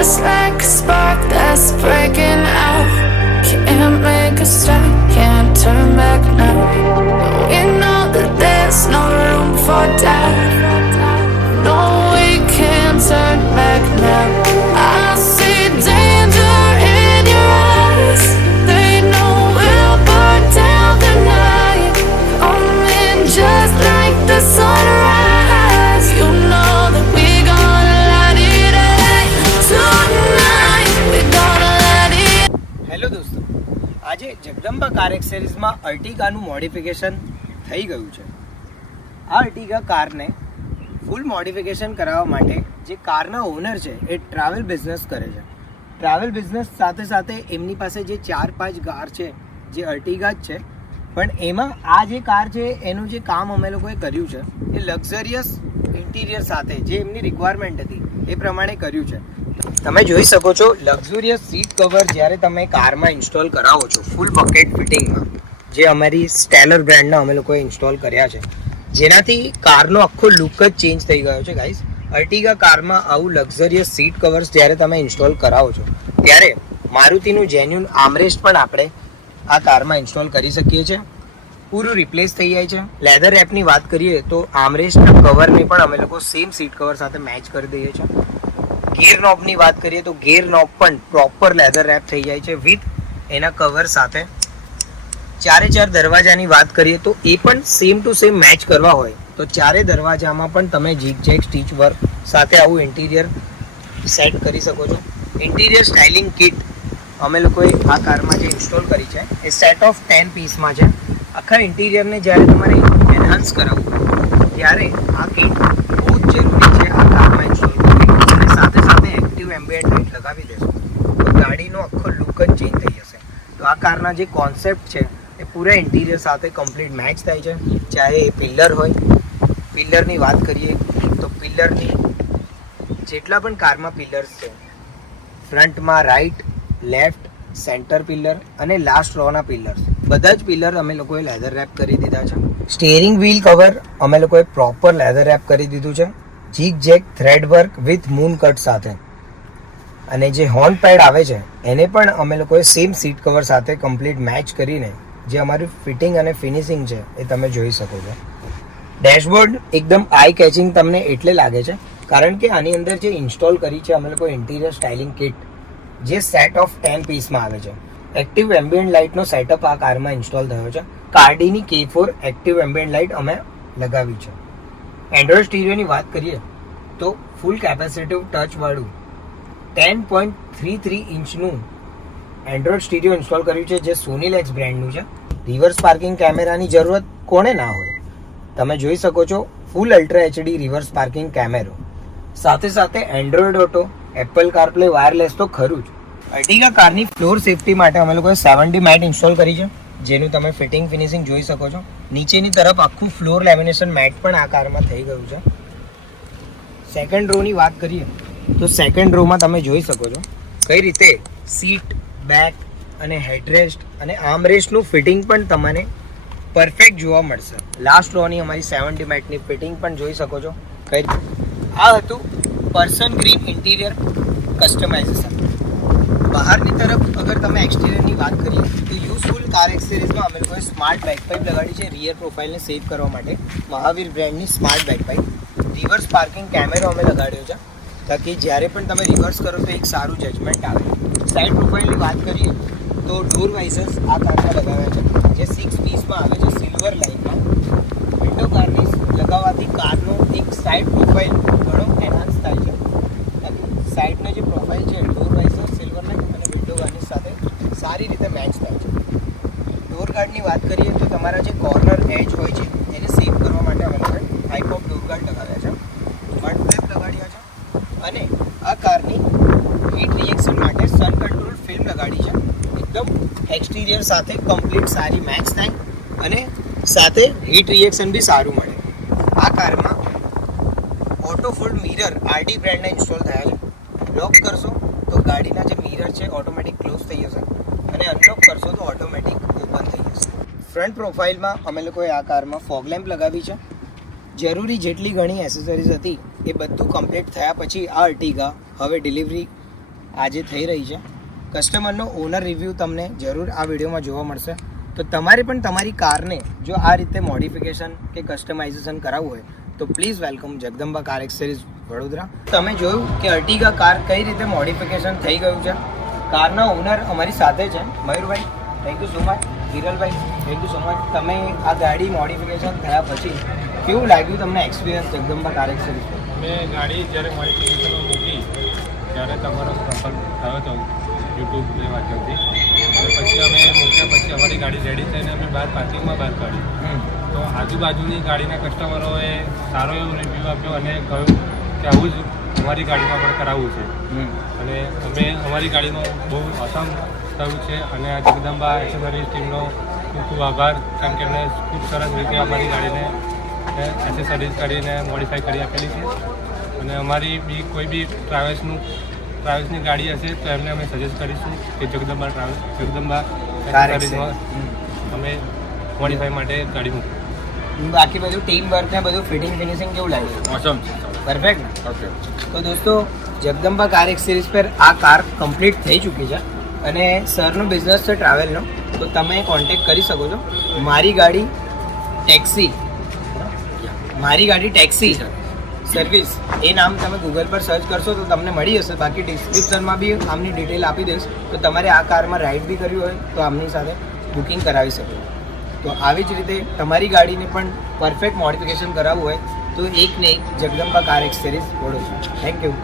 just like a spark that's breaking out. Can't make a stop, can't turn back now. We know that there's no room for doubt. No, we can't turn back now. I see danger in your eyes. They know we'll burn down the night. Coming just like the sunrise. You know that we gonna light it up tonight. We gonna light it. Hello દોસ્તો, આજે Jagdamba car એક્સેસરીઝમાં અર્ટિગાનું modification થઈ ગયું છે. આ Ertiga કારને ફૂલ modification કરાવવા માટે જે કારના ઓનર છે એ ટ્રાવેલ બિઝનેસ કરે છે. ટ્રાવેલ બિઝનેસ સાથે સાથે એમની પાસે જે 4-5 કાર છે જે અર્ટિગા જ છે, પણ એમાં આ જે કાર છે એનું જે કામ અમે લોકોએ કર્યું છે એ લક્ઝરિયસ ઇન્ટિરિયર સાથે જે એમની રિક્વાયરમેન્ટ હતી એ પ્રમાણે કર્યું છે. તમે જોઈ શકો છો લક્ઝુરિયસ સીટ કવર જ્યારે તમે કારમાં ઇન્સ્ટોલ કરાવો છો ફૂલ બકેટ ફિટિંગમાં, જે અમારી સ્ટેલર બ્રાન્ડના અમે લોકોએ ઇન્સ્ટોલ કર્યા છે, જેનાથી કારનો આખો લુક જ ચેન્જ થઈ ગયો છે. ગાઈઝ, અર્ટિગા કારમાં આવું લક્ઝરિયસ સીટ કવર્સ જ્યારે તમે ઇન્સ્ટોલ કરાવો છો ત્યારે મારુતિનું જેન્યુન આર્મરેસ્ટ પણ આપણે આ કારમાં ઇન્સ્ટોલ કરી શકીએ છીએ. પૂરું રિપ્લેસ થઈ જાય છે. લેધર રેપની વાત કરીએ તો આર્મરેસ્ટના કવરને પણ અમે લોકો સેમ સીટ કવર સાથે મેચ કરી દઈએ છીએ. ગિયર નોબની વાત કરીએ તો ગિયર નોબ પણ પ્રોપર લેધર રેપ થઈ જાય છે વિથ એના કવર સાથે. 4 દરવાજાની વાત કરીએ તો એ પણ સેમ ટુ સેમ મેચ કરવા હોય તો 4 દરવાજામાં પણ તમે જીગ જેક સ્ટીચ વર્ક સાથે આવું ઇન્ટિરિયર સેટ કરી શકો છો. ઇન્ટિરિયર સ્ટાઇલિંગ કિટ અમે લોકોએ આ કારમાં જે ઇન્સ્ટોલ કરી છે એ સેટ ઓફ 10 પીસમાં છે. આખા ઇન્ટિરિયરને જ્યારે તમારે એનહાન્સ કરાવવું ત્યારે આ કિટ બહુ જ જરૂરી છે આ કારમાં ઇન્સ્ટોલ કરવી. અને સાથે સાથે એક્ટિવ એમ્બિયન્ટ લાઇટ લગાવી દેશો તો ગાડીનો આખો લુક જ ચેન્જ થઈ જશે. તો આ કારના જે કોન્સેપ્ટ છે એ પૂરા ઇન્ટિરિયર સાથે કમ્પ્લીટ મેચ થાય છે. ચાહે એ પિલ્લર હોય, પિલ્લરની વાત કરીએ તો પિલ્લરની જેટલા પણ કારમાં પિલ્લર્સ છે, ફ્રન્ટમાં રાઈટ, લેફ્ટ, સેન્ટર પિલ્લર અને લાસ્ટ રોના પિલ્લર્સ, બધા જ પિલ્લર અમે લોકોએ લેધર રેપ કરી દીધા છે. સ્ટીયરિંગ વ્હીલ કવર અમે લોકોએ પ્રોપર લેધર રેપ કરી દીધું છે, jig Jack thread work with moon cut સાથે. અને જે હોર્ન પેડ આવે છે એને પણ અમે લોકોએ સેમ સીટ કવર સાથે કમ્પ્લીટ મેચ કરીને જે અમારી ફિટિંગ અને ફિનિશિંગ છે એ તમે જોઈ શકો છો. ડેશબોર્ડ એકદમ આઈ કેચિંગ તમને એટલે લાગે છે કારણ કે આની અંદર જે ઇન્સ્ટોલ કરી છે અમે લોકો ઇન્ટિરિયર સ્ટાઇલિંગ કિટ જે સેટ ઓફ 10 પીસમાં આવે છે. એક્ટિવ એમ્બિયન્ટ લાઇટનો સેટઅપ આ કારમાં ઇન્સ્ટોલ થયો છે. કાર્ડીની K4 એક્ટિવ એમ્બિયન્ટ લાઇટ અમે લગાવી છે. એન્ડ્રોઇડ સ્ટીરિયોની વાત કરીએ તો ફૂલ કેપેસિટિવ ટચવાળું 10.33 ઇંચનું એન્ડ્રોઇડ સ્ટીરિયો ઇન્સ્ટોલ કર્યું છે જે સોનીલેક્સ બ્રાન્ડનું છે. રિવર્સ પાર્કિંગ કેમેરાની જરૂરત કોને ના હોય. તમે જોઈ શકો છો ફૂલ અલ્ટ્રા HD રિવર્સ પાર્કિંગ કેમેરો, સાથે સાથે એન્ડ્રોઇડ ઓટો, એપલ કારપ્લે, વાયરલેસ તો ખરું જ. અર્ટિગા કારની ફ્લોર સેફટી માટે અમે લોકોએ 7D મેટ ઇન્સ્ટોલ કરી છે, જેનું તમે ફિટિંગ ફિનિશિંગ જોઈ શકો છો. નીચેની તરફ આખું ફ્લોર લેમિનેશન મેટ પણ આ કારમાં થઈ ગયું છે. સેકન્ડ રોની વાત કરીએ તો સેકન્ડ રોમાં તમે જોઈ શકો છો કઈ રીતે સીટ, બેક અને હેડરેસ્ટ અને આર્મરેસ્ટનું ફિટિંગ પણ તમને પરફેક્ટ જોવા મળશે. લાસ્ટ રોની અમારી 7D મેટની ફિટિંગ પણ જોઈ શકો છો કઈ. આ હતું પર્સન ગ્રીન ઇન્ટિરિયર કસ્ટમાઇઝેશન. બહારની તરફ અગર તમે એક્સટિરિયરની વાત કરીએ તો યુઝફુલ કાર એક્સેસરીઝમાં અમે લોકોએ સ્માર્ટ બેકપાઇપ લગાડી છે રિયર પ્રોફાઇલને સેવ કરવા માટે. મહાવીર બ્રાન્ડની સ્માર્ટ બેકપાઇપ. રિવર્સ પાર્કિંગ કેમેરો અમે લગાડ્યો છે તાકી જ્યારે પણ તમે રિવર્સ કરો તો એક સારું જજમેન્ટ આવે. સાઇડ પ્રોફાઇલની વાત કરીએ તો ડોર વાઇઝર્સ આ કારમાં લગાવ્યા છે જે 6 પીસમાં આવે છે સિલ્વર લાઇનમાં. વિન્ડો ગાર્નિશ લગાવવાથી કારનો એક સાઇડ પ્રોફાઇલ ઘણો એનહાન્સ થાય છે. સાઇડનો જે પ્રોફાઇલ છે ડોર વાઇઝર, સિલ્વર લાઇટ અને વિન્ડો ગાર્નિશ સાથે સારી રીતે મેચ થાય છે. ડોર ગાર્ડની વાત કરીએ તો તમારા જે કોર્નર એજ હોય છે એને સેવ કરવા માટે અમે લોકોએ હાઈપોપ ડોર ગાર્ડ લગાવ્યા છે, મડ ફ્લેપ લગાડ્યા છે અને આ કારની હીટ રિએક્શન માટે સન કંટ્રોલ ફિલ્મ લગાડી છે. એકદમ એક્સટિરિયર સાથે કમ્પ્લીટ સારી મેચ થાય અને સાથે હીટ રિએક્શન બી સારું મળે. આ કારમાં ઓટો ફોલ્ડ મિરર RD બ્રાન્ડના ઇન્સ્ટોલ થયા છે. લોક કરશો તો ગાડીના જે મિરર છે ઓટોમેટિક ક્લોઝ થઈ જશે અને અનલોક કરશો તો ઓટોમેટિક ઓપન થઈ જશે. ફ્રન્ટ પ્રોફાઇલમાં અમે લોકોએ આ કારમાં ફોગ લેમ્પ લગાવી છે. જરૂરી જેટલી ઘણી એસેસરીઝ હતી એ બધું કમ્પ્લીટ થયા પછી આ અર્ટિગા હવે ડિલિવરી આજે થઈ રહી છે. કસ્ટમરનો ઓનર રિવ્યૂ તમને જરૂર આ વિડીયોમાં જોવા મળશે. તો તમારે પણ તમારી કારને જો આ રીતે મોડિફિકેશન કે કસ્ટમાઇઝેશન કરાવવું હોય તો please welcome Jagdamba car accessories Vadodara. તમે જોયું કે અર્ટિગા કાર કઈ રીતે મોડિફિકેશન થઈ ગયું છે. કારના ઓનર અમારી સાથે છે મયુરભાઈ. Thank you so much. વિરલભાઈ થેન્ક યુ સો મચ. તમે આ ગાડી મોડિફિકેશન થયા પછી કેવું લાગ્યું તમને એક્સપિરિયન્સ જગદંબા કાર એક્સેસરીઝ? મેં ગાડી જ્યારે મોડિફિકેશનમાં મૂકી ત્યારે તમારો સંપર્ક થયો હતો યુટ્યુબને માધ્યમથી અને પછી અમે મૂક્યા પછી અમારી ગાડી રેડી થઈને અમે પાર્કિંગમાં બહાર કાઢી. તો આજુબાજુની ગાડીના કસ્ટમરોએ સારો એવો રિવ્યૂ આપ્યો અને કહ્યું કે આવું જ અમારી ગાડીમાં પણ કરાવવું છે. અને અમે અમારી ગાડીમાં બહુ ઓસમ થયું છે અને આ જગદંબા એક્સેસરીઝ ટીમનો ખૂબ ખૂબ આભાર, કારણ કે એમણે ખૂબ સરસ રીતે અમારી ગાડીને એક્સેસરીઝ કરીને મોડિફાઈ કરી આપેલી છે. અને અમારી બી કોઈ બી ટ્રાવેલ્સની ગાડી હશે તો એમને અમે સજેસ્ટ કરીશું કે જગદંબા એક્સેસરીઝમાં અમે મોડિફાઈ માટે ગાડી મૂકીએ. બાકી બધું ટીમ વર્ક ને બધું ફિટિંગ ફિનિશિંગ કેવું લાગ્યું? ઓસમ પરફેક્ટ ને? ઓકે. તો દોસ્તો જગદંબા કાર એક્સેસરીઝ પર આ કાર કમ્પ્લીટ થઈ ચૂકી છે અને સરનો બિઝનેસ છે ટ્રાવેલનો, તો તમે કોન્ટેક્ટ કરી શકો છો. મારી ગાડી ટેક્સી સર્વિસ એ નામ તમે ગૂગલ પર સર્ચ કરશો તો તમને મળી જશે. બાકી ડિસ્ક્રિપ્શનમાં બી આમની ડિટેલ આપી દઈશ. તો તમારે આ કારમાં રાઇડ બી કરવી હોય તો આમની સાથે બુકિંગ કરાવી શકો. તો આવી જ રીતે તમારી ગાડીને પણ પરફેક્ટ મોડિફિકેશન કરાવવું હોય તો એક ને એક Jagdamba car accessories Vadodara. Thank you.